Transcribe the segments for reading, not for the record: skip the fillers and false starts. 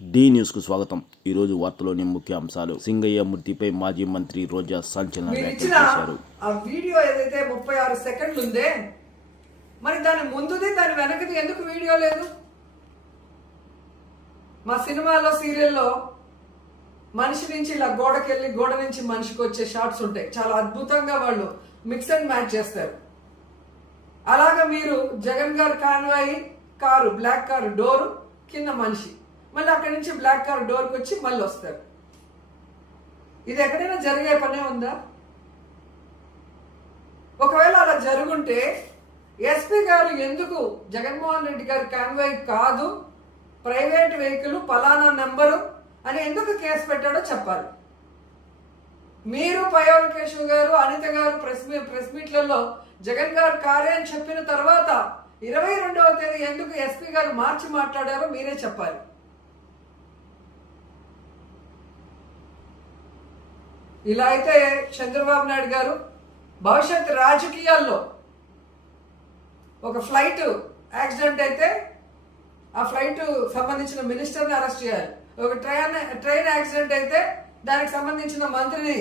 D news కు స్వాగతం. ఈ రోజు వార్తలోని ముఖ్య అంశాలు. సింగయ్య మృతిపై మాజీ మంత్రి రోజా సంచలన వ్యాఖ్యలు చేశారు. ఆ వీడియో ఏదైతే 36 సెకండ్లు ఉందే, మరి దాని ముందుది దాని వెనకది ఎందుకు వీడియో లేదు? మా సినిమాలో సీరియల్లో మనిషి నుంచి ఇలా గోడకెళ్ళి గోడ నుంచి మనిషికి వచ్చే షార్ట్స్ ఉంటాయి. చాలా అద్భుతంగా వాళ్ళు మిక్స్ అండ్ మ్యాచ్ చేస్తారు. అలాగా మీరు జగన్ గారు convoy car, black car door కింద మనిషి, మళ్ళీ అక్కడి నుంచి బ్లాక్ కార్ డోర్కి వచ్చి మళ్ళీ వస్తారు. ఇది ఎక్కడైనా జరిగే పనే ఉందా? ఒకవేళ అలా జరుగుంటే ఎస్పీ గారు ఎందుకు జగన్మోహన్ రెడ్డి గారి కాన్వాయ్ కాదు, ప్రైవేట్ వెహికల్ పలానా నెంబరు అని ఎందుకు కేసు పెట్టాడో చెప్పాలి. మీరు పయోల్ కేశవ్ గారు, అనిత గారు ప్రెస్ మీట్లలో జగన్ గారు కారే అని చెప్పిన తర్వాత 22వ తేదీ ఎందుకు ఎస్పీ గారు మార్చి మాట్లాడారో మీరే చెప్పాలి. ఇలా అయితే చంద్రబాబు నాయుడు గారు భవిష్యత్ రాజకీయాల్లో ఒక ఫ్లైట్ యాక్సిడెంట్ అయితే ఆ ఫ్లైట్ సంబంధించిన మినిస్టర్ని అరెస్ట్ చేయాలి. ఒక ట్రైన్ యాక్సిడెంట్ అయితే దానికి సంబంధించిన మంత్రిని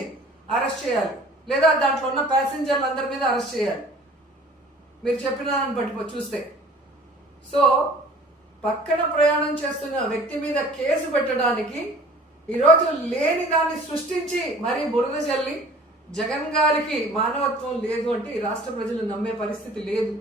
అరెస్ట్ చేయాలి, లేదా దాంట్లో ఉన్న ప్యాసింజర్లందరి మీద అరెస్ట్ చేయాలి. మీరు చెప్పిన దాన్ని బట్టి చూస్తే సో పక్కన ప్రయాణం చేస్తున్న వ్యక్తి మీద కేసు పెట్టడానికి ఈరోజు లేని దాన్ని సృష్టించి మరీ బురద చల్లి జగన్ గారికి మానవత్వం లేదు అంటే ఈ రాష్ట్ర ప్రజలు నమ్మే పరిస్థితి లేదు.